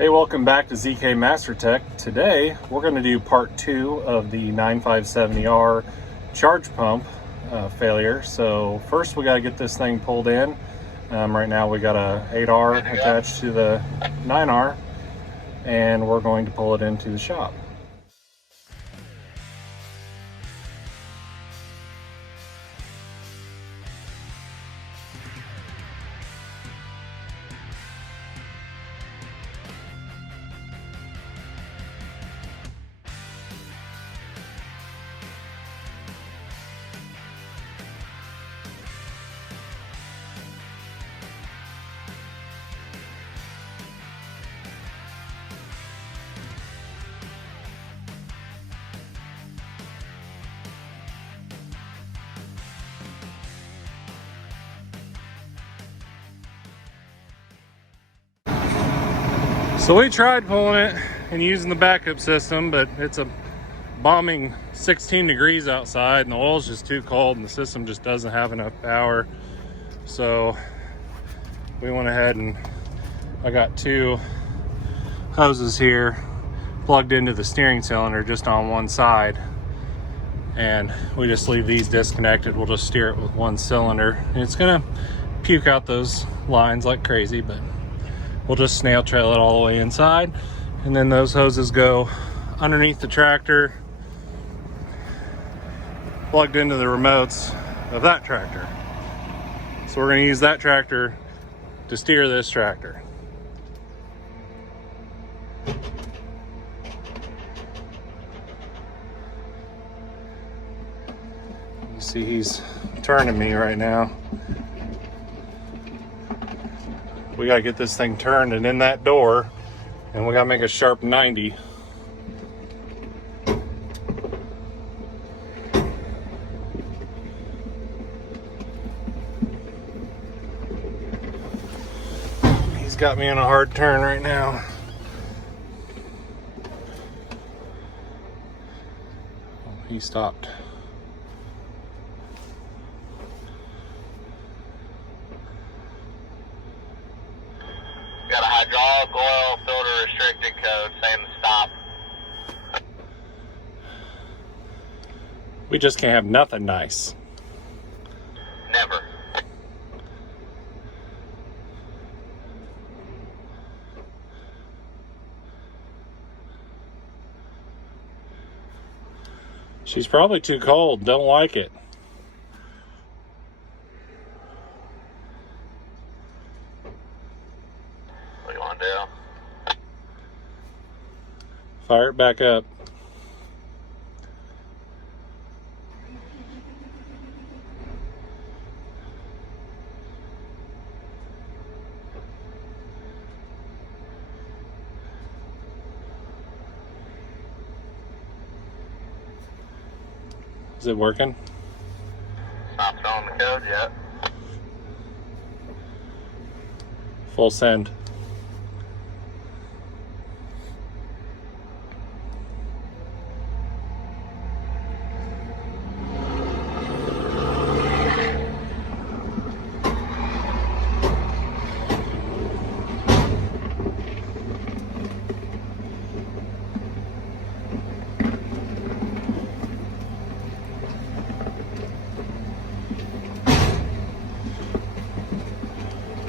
Hey, welcome back to ZK MasterTech. Today we're going to do part 2 of the 9570R charge pump failure. So first we got to get this thing pulled in. Right now we got a 8R attached to the 9R, and we're going to pull it into the shop. So we tried pulling it and using the backup system, but it's a bombing 16 degrees outside and the oil's just too cold and the system just doesn't have enough power. So we went ahead and I got 2 hoses here plugged into the steering cylinder just on one side, and we just leave these disconnected. We'll just steer it with one cylinder, and it's gonna puke out those lines like crazy, but we'll just snail trail it all the way inside, and then those hoses go underneath the tractor, plugged into the remotes of that tractor. So we're going to use that tractor to steer this tractor. You see he's turning me right now. We gotta get this thing turned and in that door, and we gotta make a sharp 90. He's got me in a hard turn right now. Oh, he stopped. Got a hydraulic oil filter restricted code saying to stop. We just can't have nothing nice. Never. She's probably too cold, don't like it. What do you want to do? Fire it back up. Is it working? It's not throwing the code yet. Full send.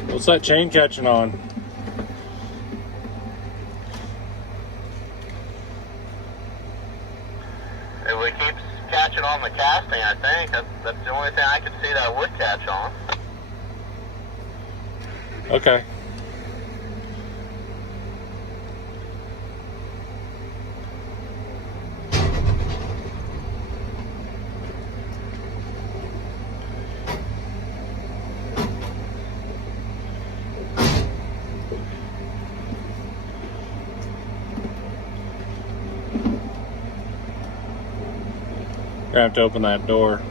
What's that chain catching on? If we keep catching on the casting, I think that's the only thing I could see that would catch on. Okay. Gonna have to open that door.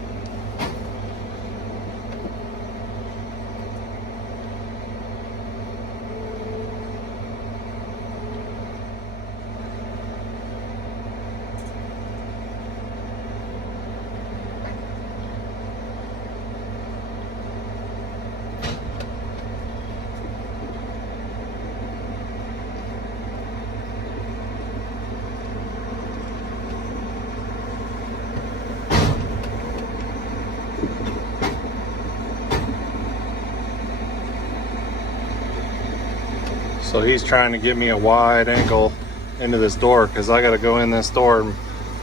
So he's trying to give me a wide angle into this door because I got to go in this door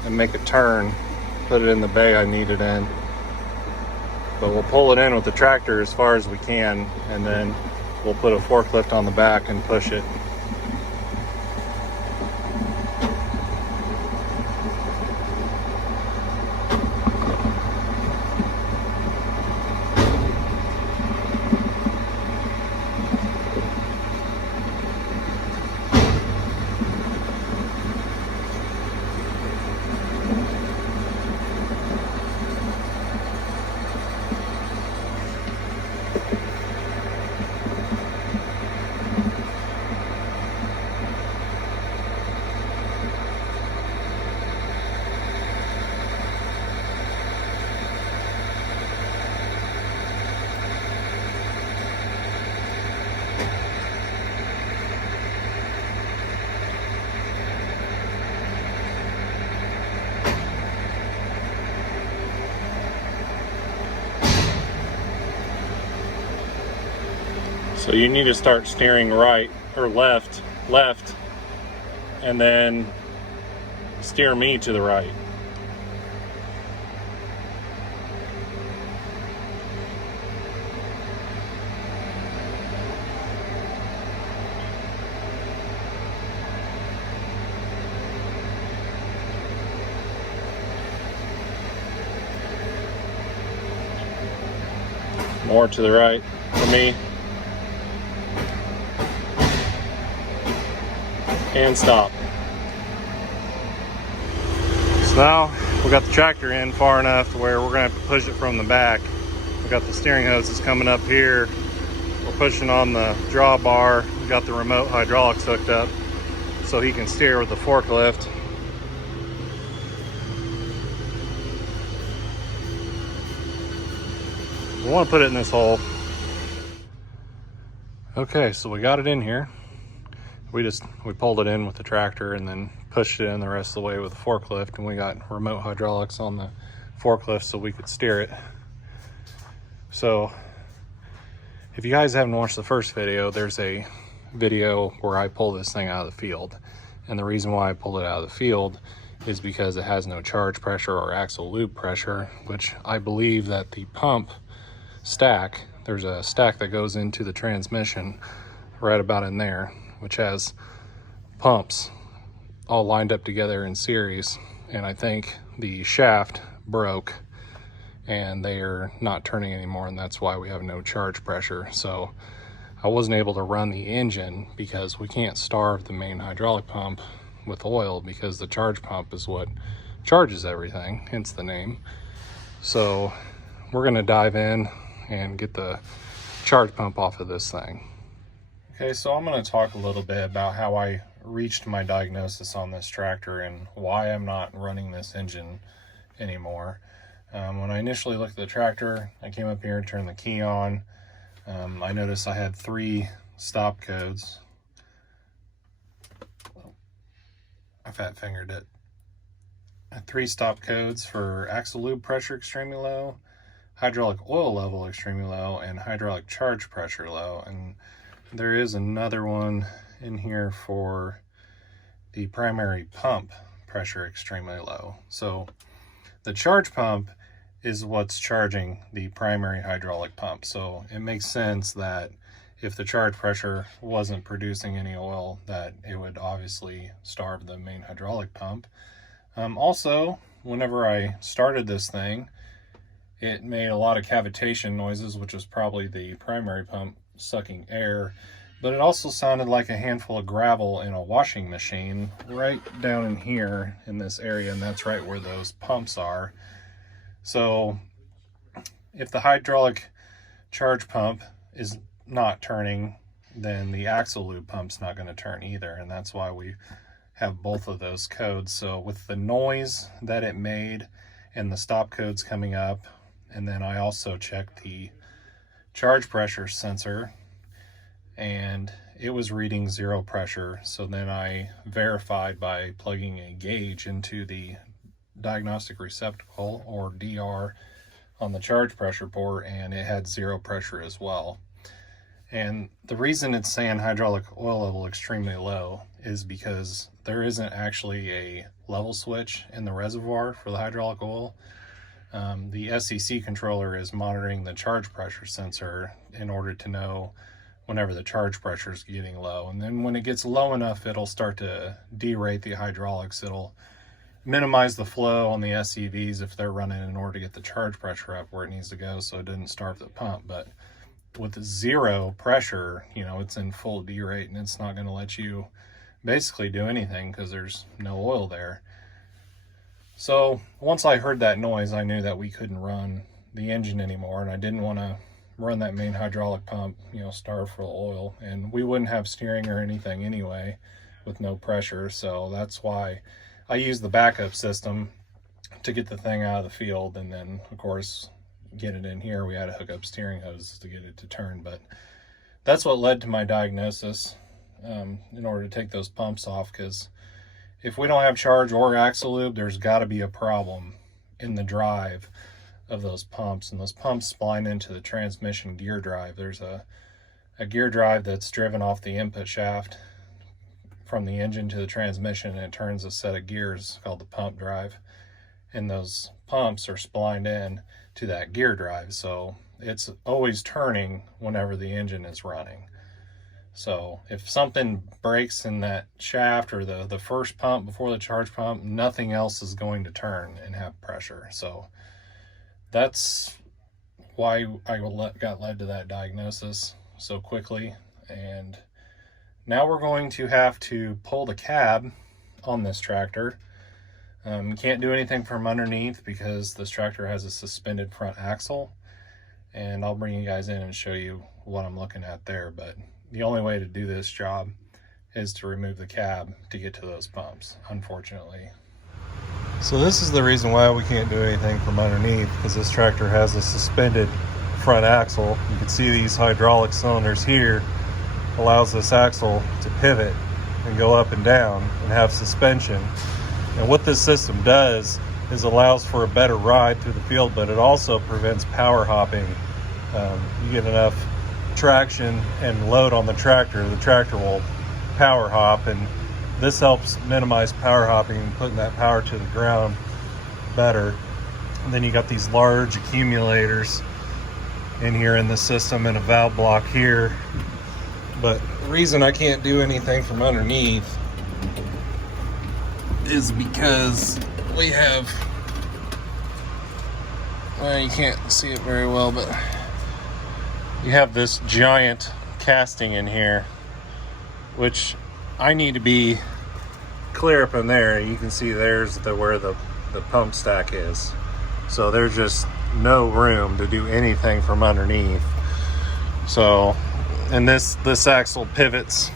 and make a turn, put it in the bay I need it in. But we'll pull it in with the tractor as far as we can, and then we'll put a forklift on the back and push it. So you need to start steering right or left, and then steer me to the right. More to the right for me. And stop. So now we got the tractor in far enough to where we're gonna have to push it from the back. We got the steering hoses coming up here. We're pushing on the drawbar. We got the remote hydraulics hooked up so he can steer with the forklift. We want to put it in this hole. Okay, so we got it in here. We pulled it in with the tractor and then pushed it in the rest of the way with the forklift, and we got remote hydraulics on the forklift so we could steer it. So if you guys haven't watched the first video, there's a video where I pull this thing out of the field. And the reason why I pulled it out of the field is because it has no charge pressure or axle loop pressure, which I believe that the pump stack, there's a stack that goes into the transmission right about in there, which has pumps all lined up together in series, and I think the shaft broke and they are not turning anymore, and that's why we have no charge pressure. So I wasn't able to run the engine because we can't starve the main hydraulic pump with oil because the charge pump is what charges everything, hence the name. So we're going to dive in and get the charge pump off of this thing. Okay, so I'm going to talk a little bit about how I reached my diagnosis on this tractor and why I'm not running this engine anymore. When I initially looked at the tractor, I came up here and turned the key on. I noticed I had 3 stop codes. I fat fingered it. I had 3 stop codes for axle lube pressure extremely low, hydraulic oil level extremely low, and hydraulic charge pressure low. And there is another one in here for the primary pump pressure extremely low. So the charge pump is what's charging the primary hydraulic pump. So it makes sense that if the charge pressure wasn't producing any oil, that it would obviously starve the main hydraulic pump. Also, whenever I started this thing, it made a lot of cavitation noises, which is probably the primary pump sucking air, but it also sounded like a handful of gravel in a washing machine right down in here in this area, and that's right where those pumps are. So if the hydraulic charge pump is not turning, then the axle lube pump's not going to turn either, and that's why we have both of those codes. So with the noise that it made and the stop codes coming up, and then I also checked the charge pressure sensor and it was reading 0 pressure. So then I verified by plugging a gauge into the diagnostic receptacle, or DR, on the charge pressure port, and it had 0 pressure as well. And the reason it's saying hydraulic oil level extremely low is because there isn't actually a level switch in the reservoir for the hydraulic oil. The SEC controller is monitoring the charge pressure sensor in order to know whenever the charge pressure is getting low. And then when it gets low enough, it'll start to derate the hydraulics. It'll minimize the flow on the SCVs if they're running in order to get the charge pressure up where it needs to go so it doesn't starve the pump. But with zero pressure, you know, it's in full derate and it's not going to let you basically do anything because there's no oil there. So once I heard that noise, I knew that we couldn't run the engine anymore, and I didn't want to run that main hydraulic pump, you know, starve for the oil, and we wouldn't have steering or anything anyway with no pressure. So that's why I used the backup system to get the thing out of the field, and then of course get it in here. We had to hook up steering hoses to get it to turn, but that's what led to my diagnosis in order to take those pumps off, because if we don't have charge or axle lube, there's got to be a problem in the drive of those pumps, and those pumps spline into the transmission gear drive. There's a gear drive that's driven off the input shaft from the engine to the transmission, and it turns a set of gears called the pump drive, and those pumps are splined in to that gear drive, so it's always turning whenever the engine is running. So if something breaks in that shaft or the first pump before the charge pump, nothing else is going to turn and have pressure. So that's why I got led to that diagnosis so quickly. And now we're going to have to pull the cab on this tractor. You can't do anything from underneath because this tractor has a suspended front axle, and I'll bring you guys in and show you what I'm looking at there. But the only way to do this job is to remove the cab to get to those pumps, unfortunately. So this is the reason why we can't do anything from underneath, because this tractor has a suspended front axle. You can see these hydraulic cylinders here allows this axle to pivot and go up and down and have suspension. And what this system does is allows for a better ride through the field, but it also prevents power hopping. You get enough traction and load on the tractor will power hop, and this helps minimize power hopping and putting that power to the ground better. And then you got these large accumulators in here in the system and a valve block here. But the reason I can't do anything from underneath is because we have, well, you can't see it very well, but you have this giant casting in here, which I need to be clear up in there. You can see there's where the pump stack is. So there's just no room to do anything from underneath. So, and this axle pivots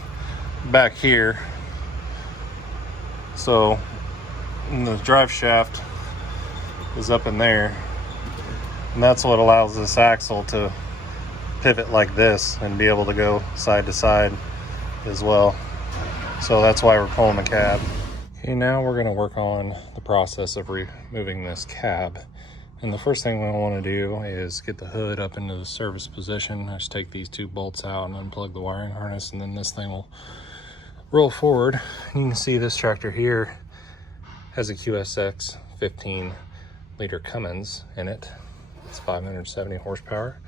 back here. So the drive shaft is up in there, and that's what allows this axle to pivot like this and be able to go side to side as well. So that's why we're pulling the cab. Okay, now we're going to work on the process of removing this cab. And the first thing we want to do is get the hood up into the service position. I just take these two bolts out and unplug the wiring harness, and then this thing will roll forward. You can see this tractor here has a QSX 15 liter Cummins in it. It's 570 horsepower.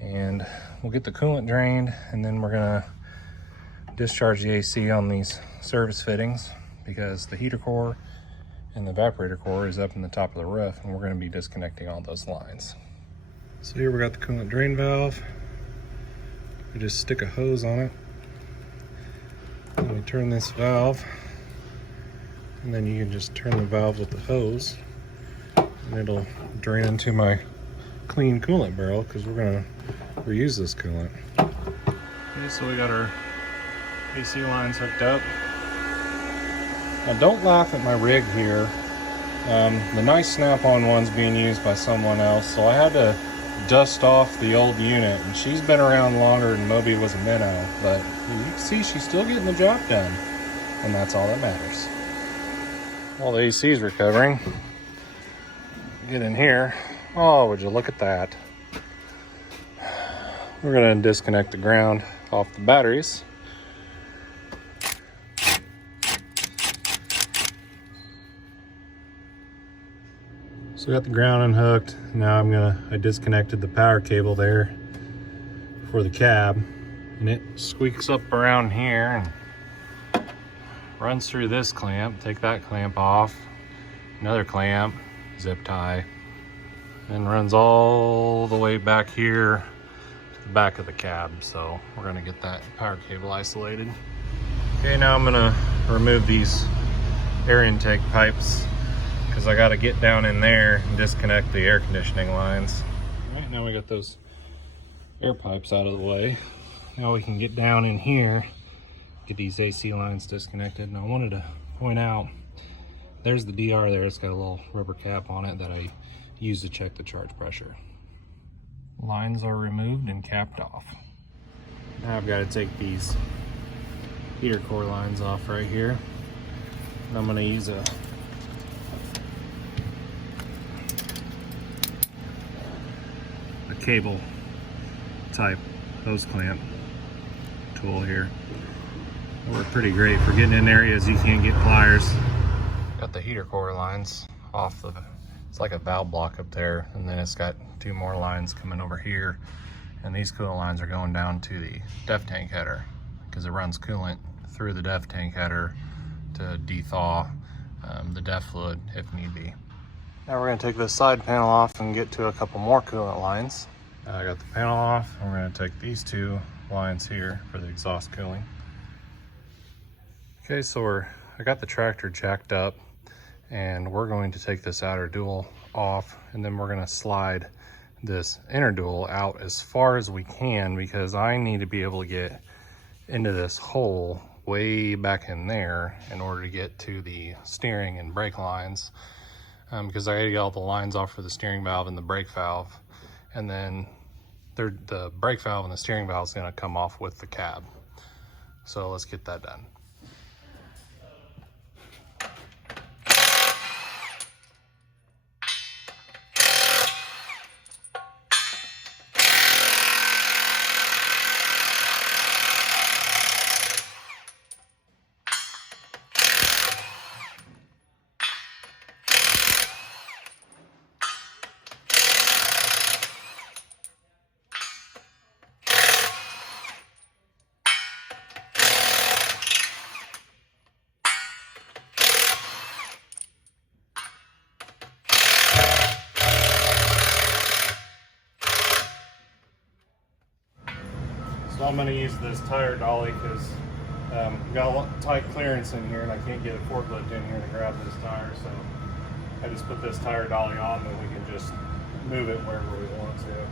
And we'll get the coolant drained, and then we're gonna discharge the AC on these service fittings, because the heater core and the evaporator core is up in the top of the roof, and we're going to be disconnecting all those lines. So here we got the coolant drain valve. We just stick a hose on it, and we turn this valve, and then you can just turn the valve with the hose, and it'll drain into my clean coolant barrel, because we're going to reuse this coolant. Okay, so we got our AC lines hooked up. Now don't laugh at my rig here. The nice snap-on one's being used by someone else, so I had to dust off the old unit, and she's been around longer than Moby was a minnow, but you can see she's still getting the job done, and that's all that matters. While the AC is recovering, get in here. Oh, would you look at that. we're going to disconnect the ground off the batteries. So we got the ground unhooked. Now I disconnected the power cable there for the cab, and it squeaks up around here and runs through this clamp. Take that clamp off, another clamp, zip tie, and runs all the way back here to the back of the cab. So we're gonna get that power cable isolated. Okay, now I'm gonna remove these air intake pipes because I got to get down in there and disconnect the air conditioning lines. All right, now we got those air pipes out of the way. Now we can get down in here, get these AC lines disconnected. And I wanted to point out, there's the DR there. It's got a little rubber cap on it that I use to check the charge pressure. Lines are removed and capped off. Now I've got to take these heater core lines off right here. And I'm going to use a cable type hose clamp tool here. They work pretty great for getting in areas you can't get pliers. Got the heater core lines off the, it's like a valve block up there, and then it's got two more lines coming over here, and these coolant lines are going down to the def tank header because it runs coolant through the def tank header to dethaw the def fluid if need be. Now we're going to take this side panel off and get to a couple more coolant lines. I got the panel off. We're going to take these two lines here for the exhaust cooling. Okay, so I got the tractor jacked up, and we're going to take this outer dual off, and then we're going to slide this inner dual out as far as we can because I need to be able to get into this hole way back in there in order to get to the steering and brake lines. Because I got to get all the lines off for the steering valve and the brake valve, and then the brake valve and the steering valve is going to come off with the cab. So let's get that done. So I'm going to use this tire dolly because we've got a lot tight clearance in here and I can't get a forklift in here to grab this tire. So I just put this tire dolly on and we can just move it wherever we want to.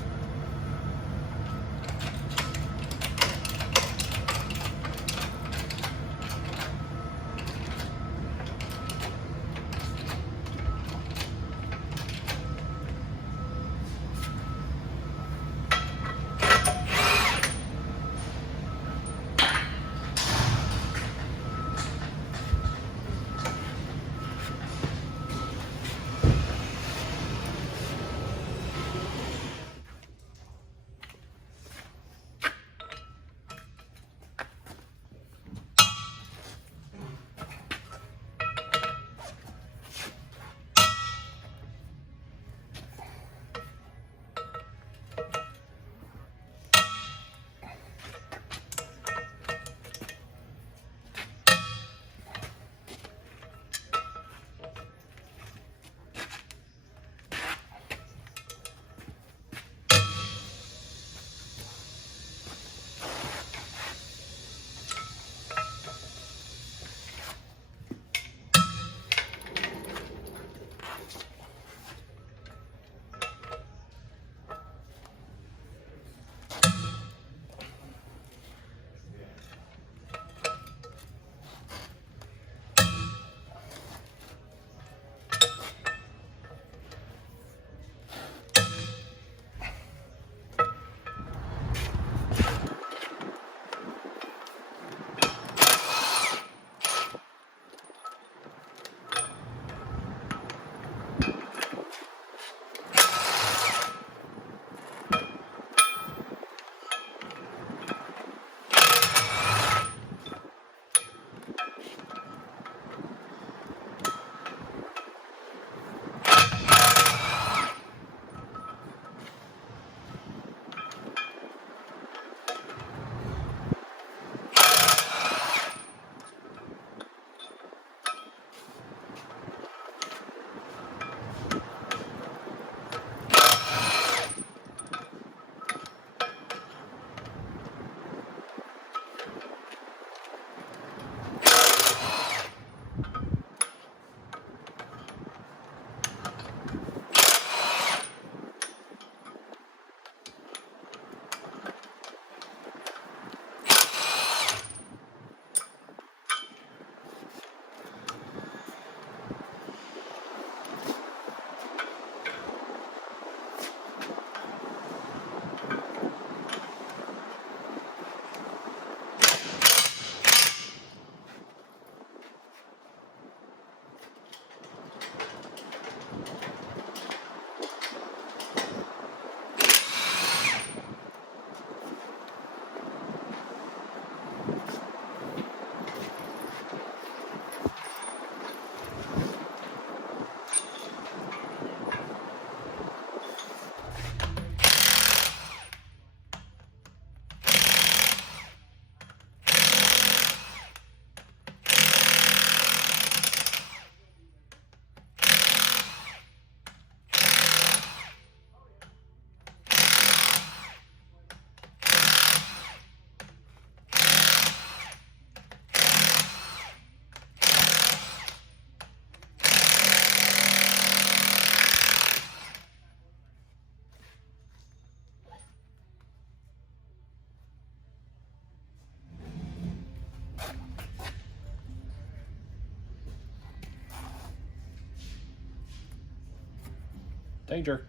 Danger.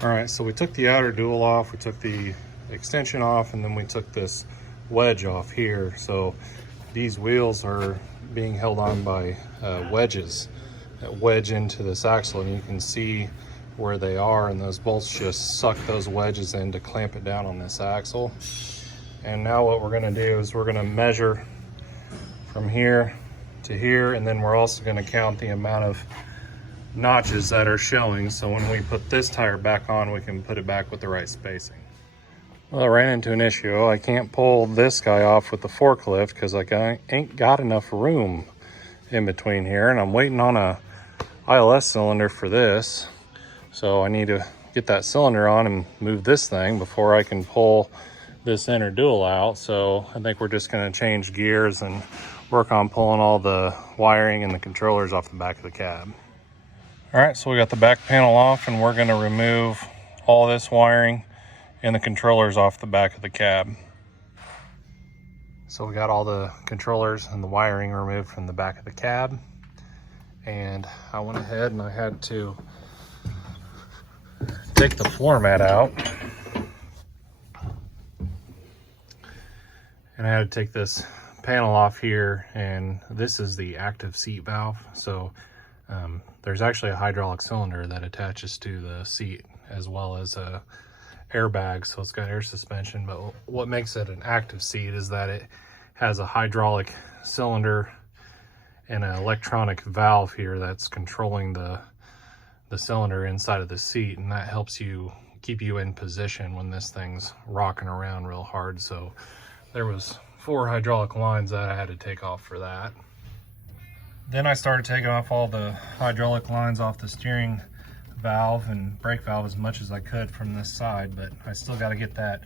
All right, so we took the outer dual off, we took the extension off, and then we took this wedge off here. So these wheels are being held on by wedges that wedge into this axle, and you can see where they are, and those bolts just suck those wedges in to clamp it down on this axle. And now what we're gonna do is we're gonna measure from here to here, and then we're also gonna count the amount of notches that are showing, so when we put this tire back on, we can put it back with the right spacing. Well, I ran into an issue. I can't pull this guy off with the forklift because I ain't got enough room in between here, and I'm waiting on a ILS cylinder for this. So I need to get that cylinder on and move this thing before I can pull this inner dual out. So I think we're just going to change gears and work on pulling all the wiring and the controllers off the back of the cab. All right, so we got the back panel off, and we're going to remove all this wiring and the controllers off the back of the cab. So we got all the controllers and the wiring removed from the back of the cab, and I went ahead and I had to take the floor mat out, and I had to take this panel off here, and this is the active seat valve. So there's actually a hydraulic cylinder that attaches to the seat, as well as a airbag, so it's got air suspension. But what makes it an active seat is that it has a hydraulic cylinder and an electronic valve here that's controlling the cylinder inside of the seat, and that helps you keep you in position when this thing's rocking around real hard. So there was 4 hydraulic lines that I had to take off for that. Then I started taking off all the hydraulic lines off the steering valve and brake valve as much as I could from this side, but I still got to get that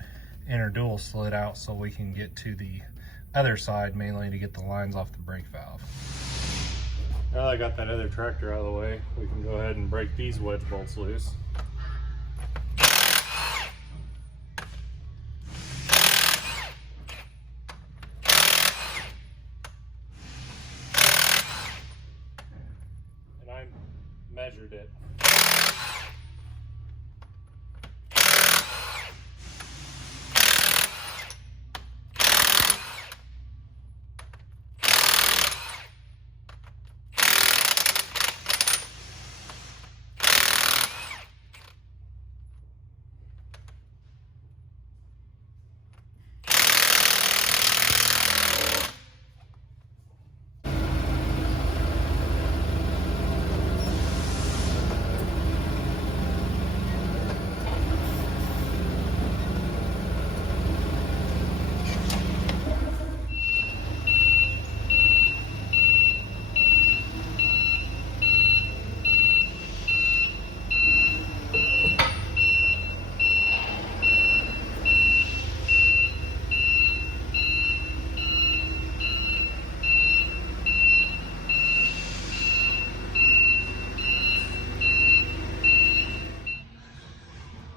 inner dual slid out so we can get to the other side, mainly to get the lines off the brake valve. Now that I got that other tractor out of the way, we can go ahead and break these wedge bolts loose. And I measured it.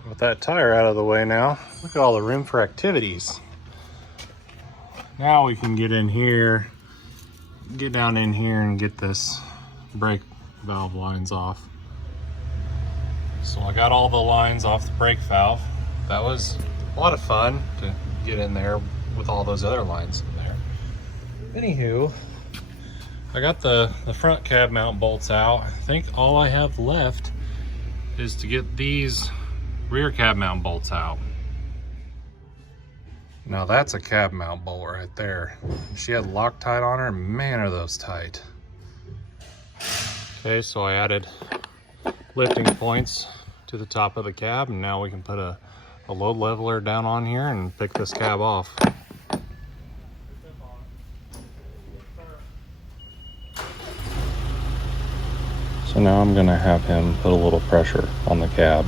With that tire out of the way now, look at all the room for activities. Now we can get in here, get down in here and get this brake valve lines off. So I got all the lines off the brake valve. That was a lot of fun to get in there with all those other lines in there. Anywho, I got the front cab mount bolts out. I think all I have left is to get these rear cab mount bolts out. Now that's a cab mount bolt right there. She had Loctite on her, man are those tight. Okay, so I added lifting points to the top of the cab, and now we can put a load leveler down on here and pick this cab off. So now I'm gonna have him put a little pressure on the cab.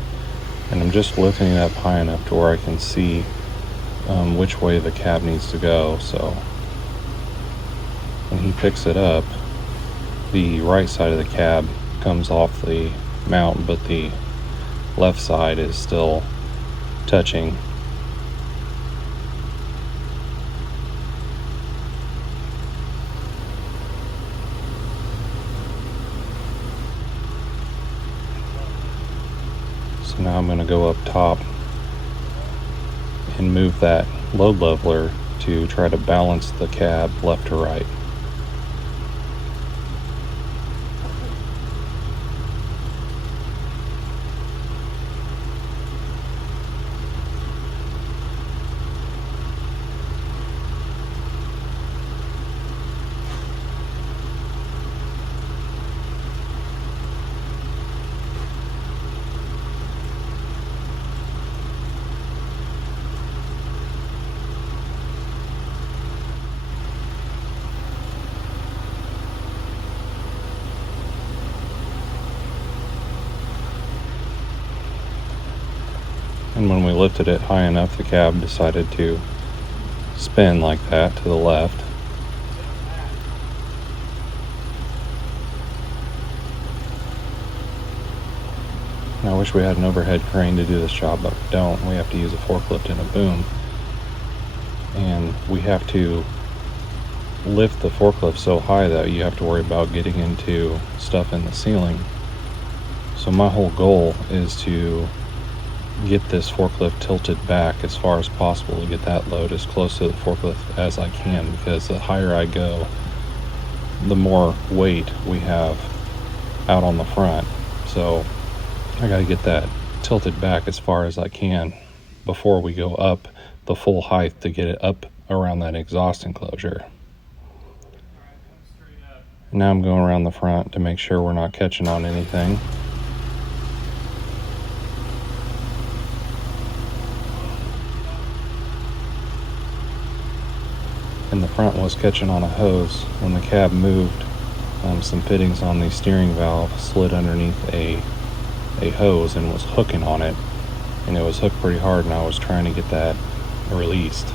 And I'm just lifting it up high enough to where I can see which way the cab needs to go. So when he picks it up, the right side of the cab comes off the mount, but the left side is still touching. So now I'm going to go up top and move that load leveler to try to balance the cab left to right. And when we lifted it high enough, the cab decided to spin like that to the left. And I wish we had an overhead crane to do this job, but we don't. We have to use a forklift and a boom. And we have to lift the forklift so high that you have to worry about getting into stuff in the ceiling. So my whole goal is to get this forklift tilted back as far as possible to get that load as close to the forklift as I can, because the higher I go, the more weight we have out on the front. So I got to get that tilted back as far as I can before we go up the full height to get it up around that exhaust enclosure. Now I'm going around the front to make sure we're not catching on anything. And the front was catching on a hose. When the cab moved, some fittings on the steering valve slid underneath a hose and was hooking on it, and it was hooked pretty hard, and I was trying to get that released.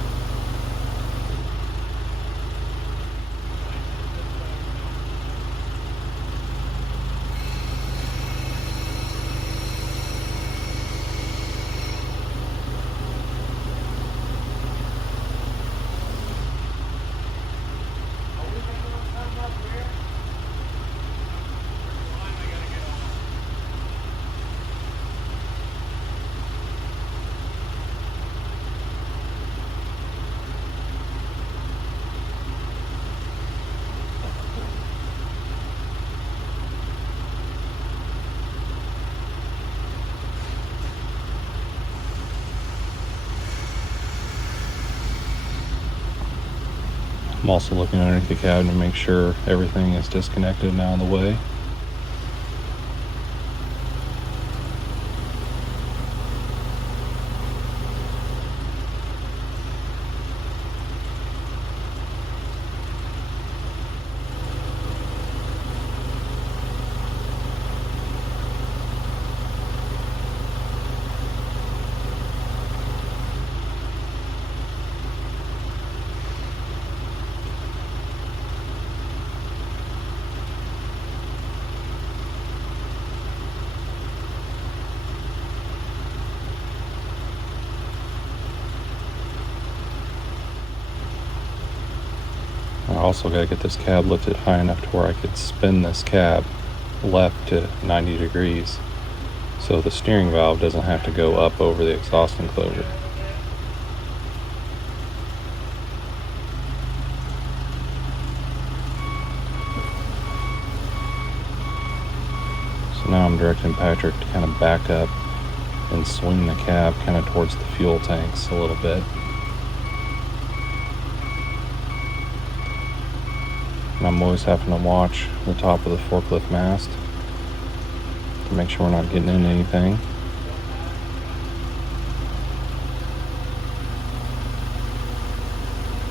I'm also looking underneath the cab to make sure everything is disconnected and out of the way. I also got to get this cab lifted high enough to where I could spin this cab left to 90 degrees so the steering valve doesn't have to go up over the exhaust enclosure. So now I'm directing Patrick to kind of back up and swing the cab kind of towards the fuel tanks a little bit. And I'm always having to watch the top of the forklift mast to make sure we're not getting into anything.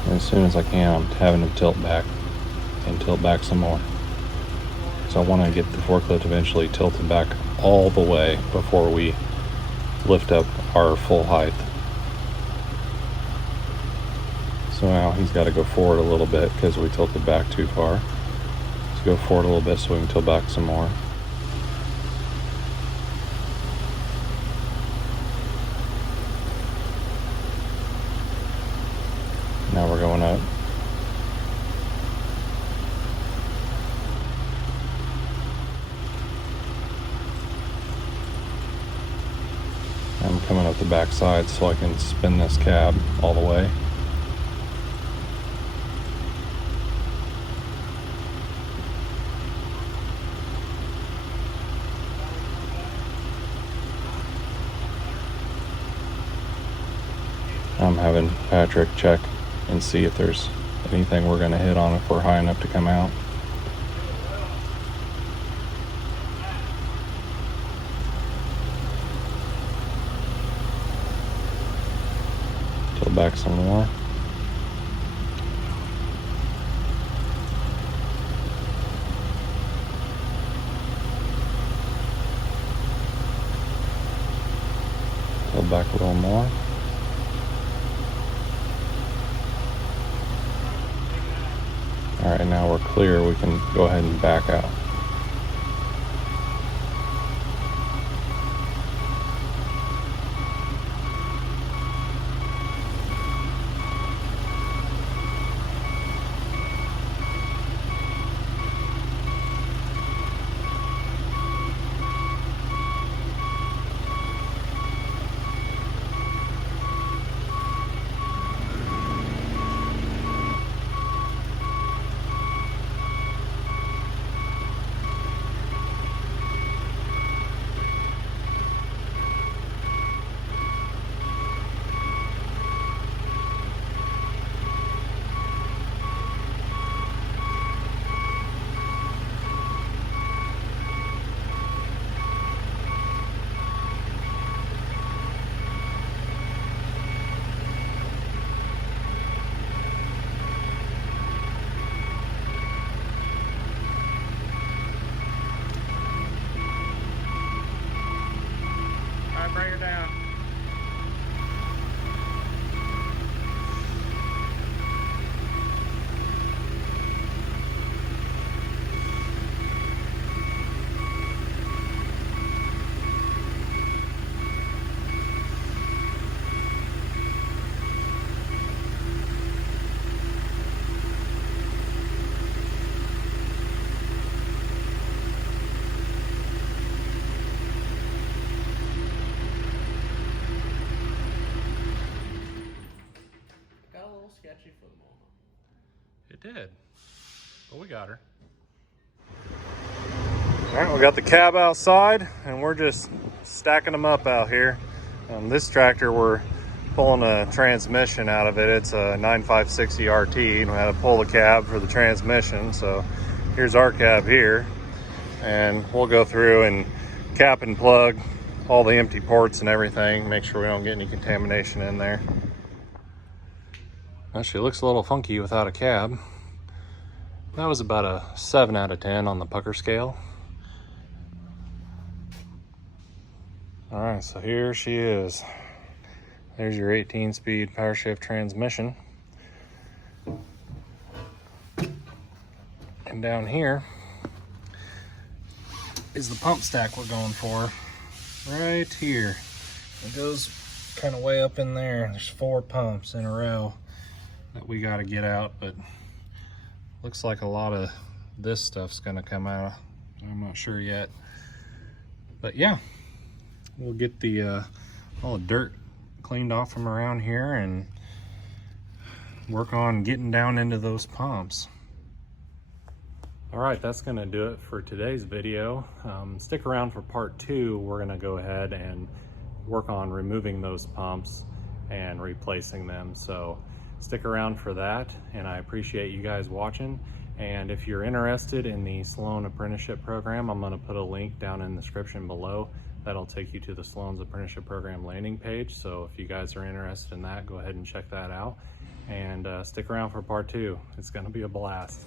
And as soon as I can, I'm having to tilt back and tilt back some more. So I want to get the forklift eventually tilted back all the way before we lift up our full height. So now he's got to go forward a little bit because we tilted back too far. Let's go forward a little bit so we can tilt back some more. Now we're going up. I'm coming up the back side so I can spin this cab all the way. I'm having Patrick check and see if there's anything we're going to hit on if we're high enough to come out. Tilt back some more. Tilt back a little more. All right, now we're clear. We can go ahead and back out. Bring her down. Sketchy for the moment. It did, but we got her. All right, we got the cab outside and we're just stacking them up out here. This tractor, we're pulling a transmission out of it. It's a 9560 RT and we had to pull the cab for the transmission. So here's our cab here, and we'll go through and cap and plug all the empty ports and everything, make sure we don't get any contamination in there. Actually, looks a little funky without a cab. That was about a 7 out of 10 on the pucker scale. All right, so here she is. There's your 18-speed power shift transmission. And down here is the pump stack we're going for. Right here. It goes kind of way up in there. There's 4 pumps in a row that we got to get out, but looks like a lot of this stuff's going to come out. I'm not sure yet, but yeah, we'll get the all the dirt cleaned off from around here and work on getting down into those pumps. All right, that's going to do it for today's video. Stick around for part 2. We're going to go ahead and work on removing those pumps and replacing them. So stick around for that, and I appreciate you guys watching. And if you're interested in the Sloan apprenticeship program, I'm going to put a link down in the description below. That'll take you to the Sloan's apprenticeship program landing page. So if you guys are interested in that, go ahead and check that out, and stick around for part 2. It's going to be a blast.